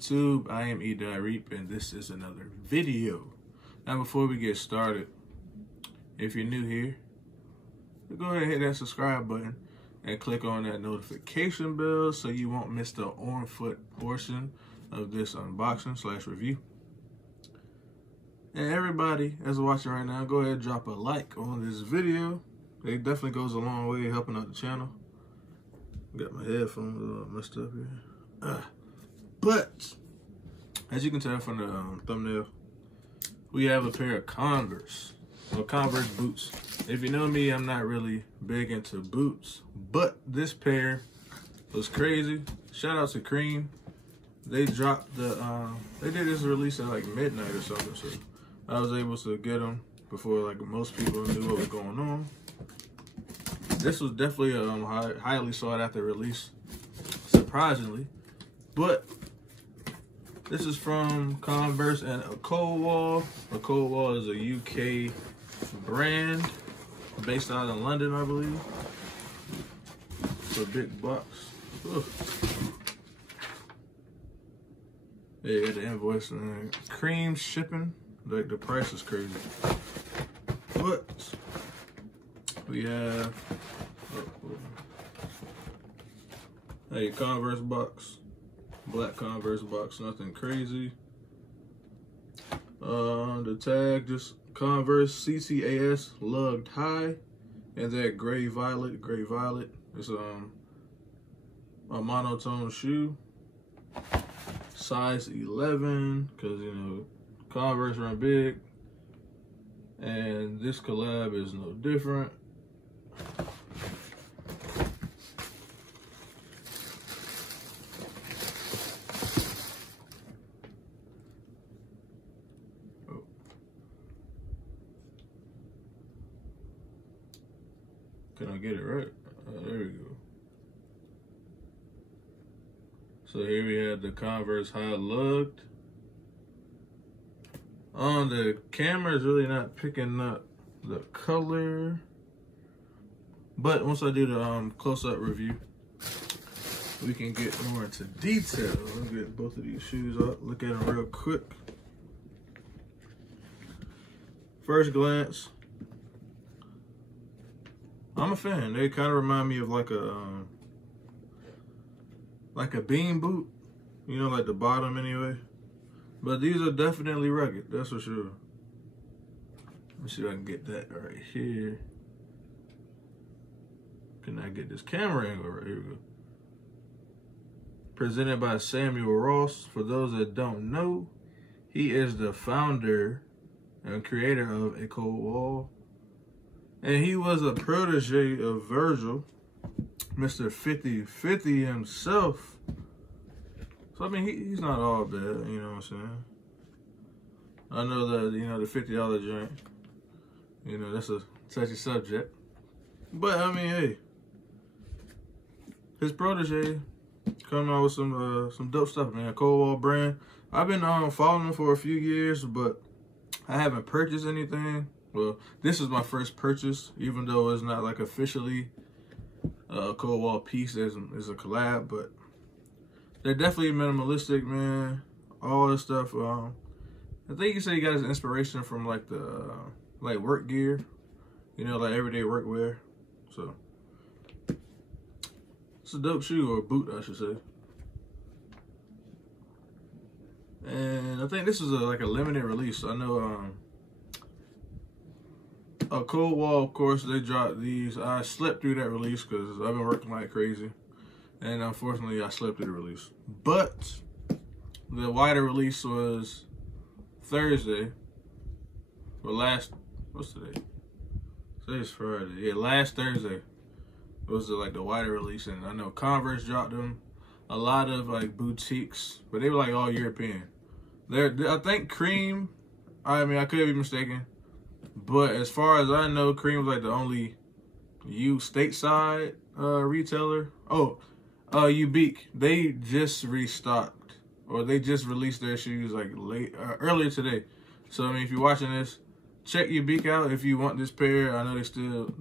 YouTube? I am Reap, and this is another video. Now, before we get started, if you're new here, go ahead and hit that subscribe button and click on that notification bell so you won't miss the on-foot portion of this unboxing / review. And everybody that's watching right now, go ahead and drop a like on this video. It definitely goes a long way helping out the channel. Got my headphones a little messed up here. But, as you can tell from the thumbnail, we have a pair of Converse, or Converse boots. If you know me, I'm not really big into boots, but this pair was crazy. Shout out to Cream. They dropped the, they did this release at like midnight or something, so I was able to get them before like most people knew what was going on. This was definitely a highly sought after release, surprisingly. But this is from Converse and a Colorway. A Colorway is a UK brand based out in London, I believe. It's a big box. Ugh. Yeah, you got the invoice and Cream shipping. Like the price is crazy. But we have a Converse box, black Converse box, nothing crazy. The tag, just Converse CTAS Lugged high, and that gray violet. It's a monotone shoe, size 11, because you know Converse run big, and this collab is no different. Can I get it right? There we go. So here we have the Converse High Lugged. On the camera is really not picking up the color, but once I do the close-up review, we can get more into detail. Let me get both of these shoes up, look at them real quick. First glance, I'm a fan. They kind of remind me of like a bean boot, you know, like the bottom anyway. But these are definitely rugged, that's for sure. Let me see if I can get that right here. Can I get this camera angle right? Here we go. Presented by Samuel Ross. For those that don't know, he is the founder and creator of A Colorway. And he was a protege of Virgil, Mr. 50/50 himself. So, I mean, he's not all bad, you know what I'm saying? I know that, you know, the $50 joint, you know, that's a touchy subject. But, I mean, hey, his protege coming out with some dope stuff, man. Colorway brand. I've been following him for a few years, but I haven't purchased anything. Well, this is my first purchase, even though it's not like officially a Colorway piece. It's a collab, but they're definitely minimalistic, man. All this stuff. I think you say he got his inspiration from like the like work gear, you know, like everyday work wear. So it's a dope shoe, or boot, I should say. And I think this is like a limited release. I know a Colorway, of course, they dropped these. I slept through that release because I've been working like crazy. And unfortunately, I slept through the release. But the wider release was Thursday. Or what's today? Today's Friday. Yeah, last Thursday was like the wider release. And I know Converse dropped them. A lot of like boutiques, but they were like all European. I think Cream, I mean, I could be mistaken. But as far as I know, Cream was like the only stateside retailer. Oh, Ubiq, they just restocked, or they just released their shoes like earlier today. So I mean, if you're watching this, check Ubiq out if you want this pair. I know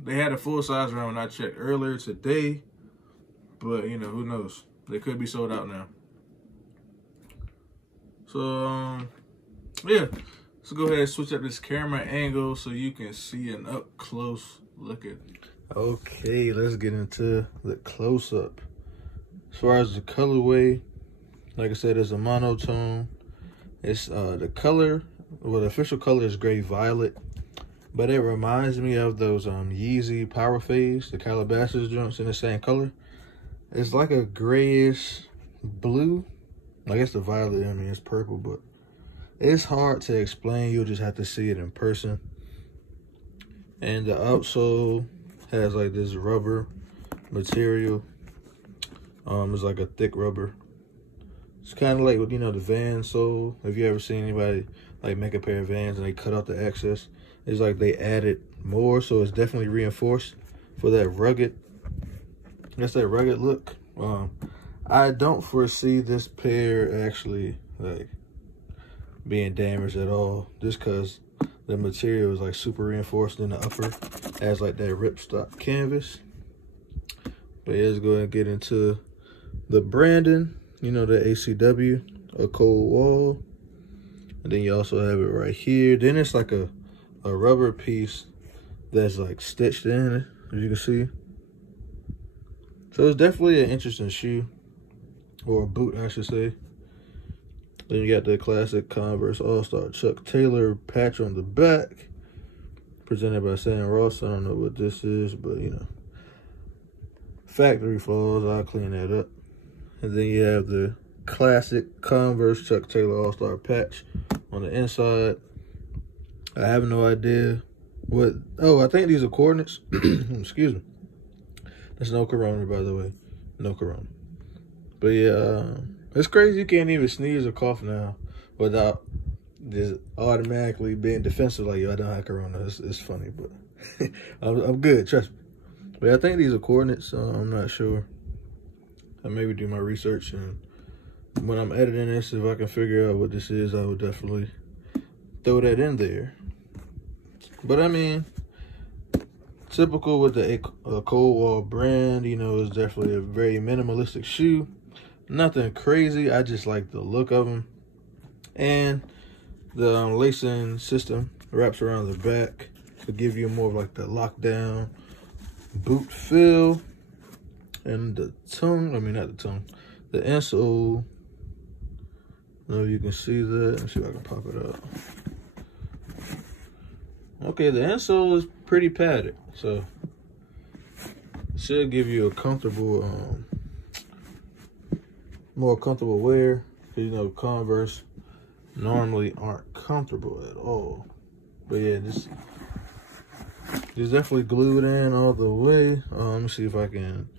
they had a full size round when I checked earlier today, but you know, who knows? They could be sold out now. So, yeah. Let's go ahead and switch up this camera angle so you can see an up close look at it. Okay, let's get into the close up. As far as the colorway, like I said, it's a monotone. It's the color, well, the official color is gray violet, but it reminds me of those Yeezy Power Phase, the Calabasas joints in the same color. It's like a grayish blue. I guess the violet, I mean, it's purple, but it's hard to explain. You'll just have to see it in person. And the outsole has like this rubber material. It's like a thick rubber. It's kind of like, you know, the Van sole. Have you ever seen anybody like make a pair of Vans and they cut out the excess? It's like they added more, so it's definitely reinforced for that rugged. That's that rugged look. I don't foresee this pair actually like being damaged at all, just because the material is like super reinforced in the upper, as like that ripstop canvas. But yeah, let's go ahead and get into the branding. You know, the ACW, a cold wall, and then you also have it right here. Then it's like a rubber piece that's like stitched in, as you can see. So it's definitely an interesting shoe, or a boot, I should say. Then you got the classic Converse All-Star Chuck Taylor patch on the back, presented by Sam Ross. I don't know what this is, but you know, factory flaws. I'll clean that up. And then you have the classic Converse Chuck Taylor All-Star patch on the inside. I have no idea what, oh, I think these are coordinates. Excuse me. There's no corona, by the way. No corona. But yeah, it's crazy you can't even sneeze or cough now without just automatically being defensive like, yo, I don't have corona. It's funny, but I'm good, trust me. But I think these are coordinates, I'm not sure. I maybe do my research, and when I'm editing this, if I can figure out what this is, I would definitely throw that in there. But I mean, typical with the Cold Wall brand, you know, it's definitely a very minimalistic shoe. Nothing crazy, I just like the look of them. And the lacing system wraps around the back to give you more of like the lockdown boot feel. And the tongue, I mean, not the tongue, the insole, I don't know if you can see that. Let's see if I can pop it up. Okay, the insole is pretty padded, so it should give you a comfortable, more comfortable wear. Because, you know, Converse normally aren't comfortable at all. But yeah, this is definitely glued in all the way. Let me see if I can.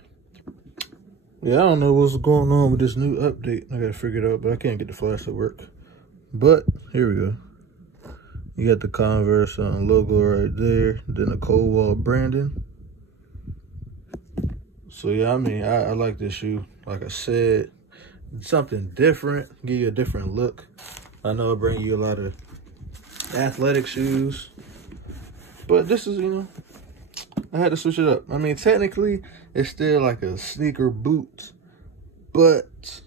Yeah, I don't know what's going on with this new update. I gotta figure it out, but I can't get the flash to work. But here we go. You got the Converse logo right there, then the Cold Wall branding. So yeah, I mean, I like this shoe. Like I said, something different, give you a different look. I know it brings you a lot of athletic shoes, but this is, you know, I had to switch it up. I mean, technically, it's still like a sneaker boot, but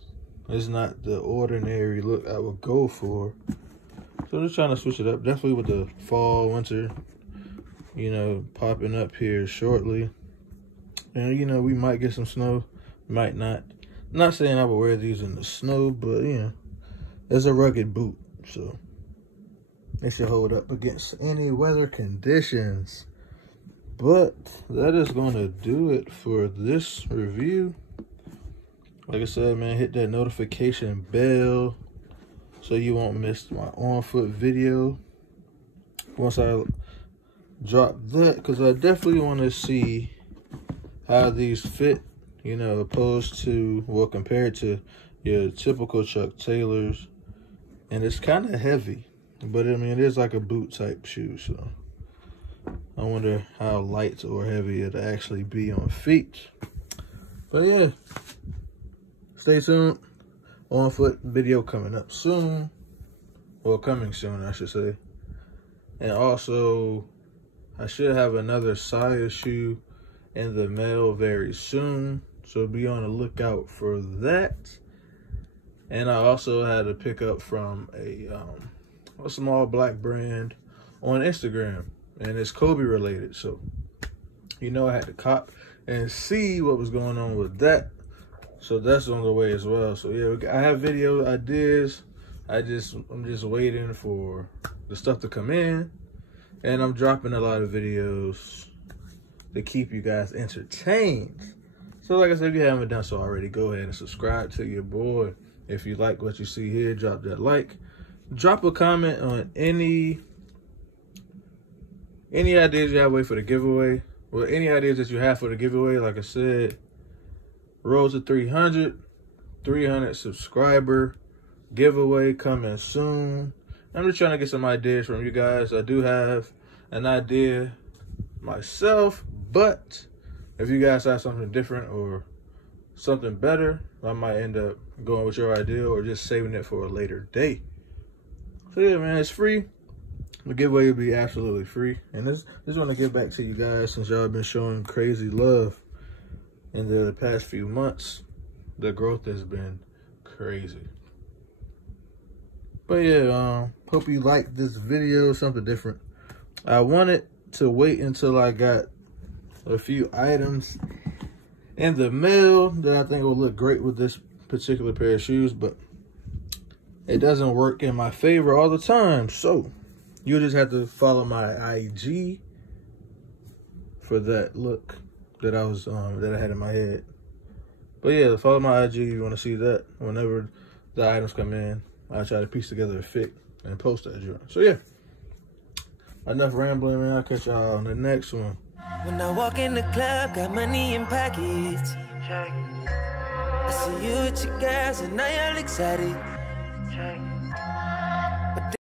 it's not the ordinary look I would go for. So I'm just trying to switch it up. Definitely with the fall, winter, you know, popping up here shortly. And, you know, we might get some snow, might not. I'm not saying I would wear these in the snow, but, you know, it's a rugged boot, so it should hold up against any weather conditions. But that is going to do it for this review. Like I said, man, hit that notification bell so you won't miss my on-foot video once I drop that, because I definitely want to see how these fit, you know, opposed to, well, compared to your typical Chuck Taylors. And it's kind of heavy, but I mean, it is like a boot type shoe, so I wonder how light or heavy it'll actually be on feet. But yeah, stay tuned. On foot video coming up soon. Well, coming soon, I should say. And also, I should have another Saya shoe in the mail very soon. So be on the lookout for that. And I also had a pickup from a small black brand on Instagram, and it's Kobe related. So, you know, I had to cop and see what was going on with that. So that's on the way as well. So yeah, I have video ideas. I'm just waiting for the stuff to come in, and I'm dropping a lot of videos to keep you guys entertained. So like I said, if you haven't done so already, go ahead and subscribe to your boy. If you like what you see here, drop that like. Drop a comment on any ideas you have for the giveaway. Well, any ideas that you have for the giveaway. Like I said, road to 300 subscriber giveaway coming soon. I'm just trying to get some ideas from you guys. I do have an idea myself, but if you guys have something different or something better, I might end up going with your idea or just saving it for a later date. So yeah, man, it's free. The giveaway will be absolutely free. And this want to give back to you guys since y'all been showing crazy love in the past few months. The growth has been crazy. But yeah, hope you liked this video, something different. I wanted to wait until I got a few items in the mail that I think will look great with this particular pair of shoes, but it doesn't work in my favor all the time. So you just have to follow my IG for that look that I was that I had in my head. But yeah, follow my IG if you want to see that. Whenever the items come in, I'll try to piece together a fit and post that joint. So yeah, enough rambling, man. I'll catch y'all on the next one. When I walk in the club, got money in pockets. I see you with your girls and now you're excited.